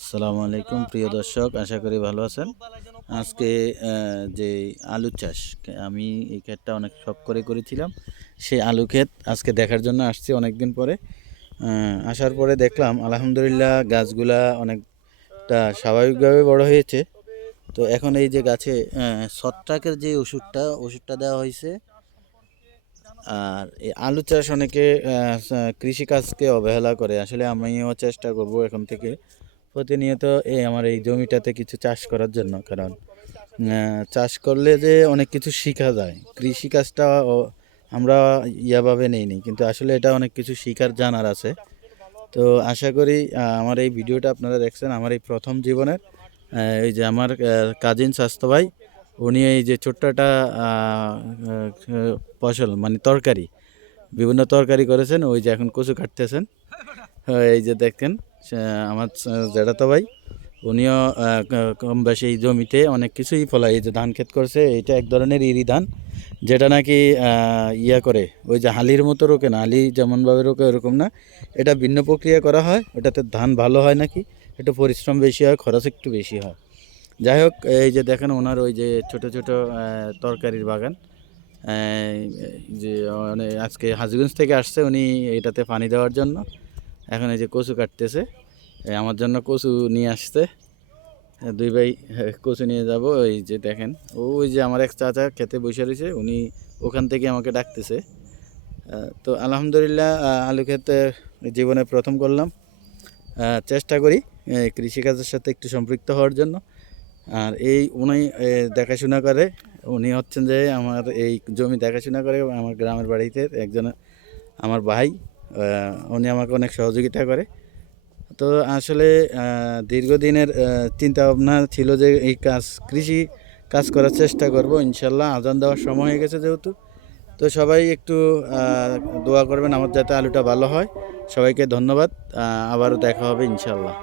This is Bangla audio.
আসসালামু আলাইকুম, প্রিয় দর্শক, আশা করি ভালো আছেন। আজকে যে আলু চাষ, আমি এই ক্ষেতটা অনেক শখ করে করেছিলাম। সেই আলু ক্ষেত আজকে দেখার জন্য আসছি অনেক দিন পরে আসার পরে দেখলাম, আলহামদুলিল্লাহ, গাছগুলা অনেকটা স্বাভাবিকভাবে বড় হয়েছে। তো এখন এই যে গাছে ছত্রাকের যে ওষুধটা ওষুধটা দেওয়া হয়েছে, আর এই আলু চাষ অনেকে কৃষিকাজকে অবহেলা করে। আসলে আমিও চেষ্টা করব এখন থেকে প্রতিনিয়ত এই আমার এই জমিটাতে কিছু চাষ করার জন্য কারণ চাষ করলে যে অনেক কিছু শেখা যায়। কৃষিকাজটা আমরা ইয়াভাবে নেই নি কিন্তু আসলে এটা অনেক কিছু শিখার জানার আছে। তো আশা করি আমার এই ভিডিওটা আপনারা দেখছেন আমার এই প্রথম জীবনের। এই যে আমার কাজিন স্বাস্থ্য ভাই উনি এই যে ছোট্ট একটা আহ, আহ, ফসল মানে তরকারি বিভিন্ন তরকারি করেছেন ওই যে এখন কচু কাটতেছেন। এই যে দেখেন আমার জেঠাতো ভাই, উনিও কম বেশি এই জমিতে অনেক কিছুই ফলায় এই যে ধান ক্ষেত করছে এটা এক ধরনের ইরি ধান, যেটা নাকি ইয়া করে, ওই যে হালির মতো রোকে না, হালি যেমনভাবে রোকে ওরকম না, এটা ভিন্ন প্রক্রিয়া করা হয়, ওটাতে ধান ভালো হয় নাকি, একটু পরিশ্রম বেশি হয়, খরচ একটু বেশি হয়। যাই হোক, এই যে দেখেন ওনার ওই যে ছোট ছোট তরকারির বাগান যে মানে আজকে হাজিগঞ্জ থেকে আসছে, উনি এটাতে পানি দেওয়ার জন্য, এখন এই যে কচু কাটতেছে আমার জন্য কচু নিয়ে আসছে। এ, দুই ভাই কচু নিয়ে যাব ওই যে দেখেন। ওই যে আমার এক চাচা খেতে বসে রয়েছে উনি ওখান থেকে আমাকে ডাকতেছে। তো আলহামদুলিল্লাহ আলু খেতে জীবনে প্রথম করলাম। চেষ্টা করি কৃষিকাজের সাথে একটু সম্পৃক্ত হওয়ার জন্য। আর এই উনি দেখাশোনা করে। উনি হচ্ছেন যে আমার এই জমি দেখাশোনা করে আমার গ্রামের বাড়িতে একজন আমার ভাই। উনি আমাকে অনেক সহযোগিতা করে। তো আসলে দীর্ঘদিনের চিন্তা ভাবনা ছিল যে এই কাজ, কৃষি কাজ করার চেষ্টা করব, ইনশাল্লাহ আজান দেওয়ার সময় হয়ে গেছে যেহেতু। তো সবাই একটু দোয়া করবেন আমার যাতে আলুটা ভালো হয়। সবাইকে ধন্যবাদ আবারও দেখা হবে ইনশাল্লাহ।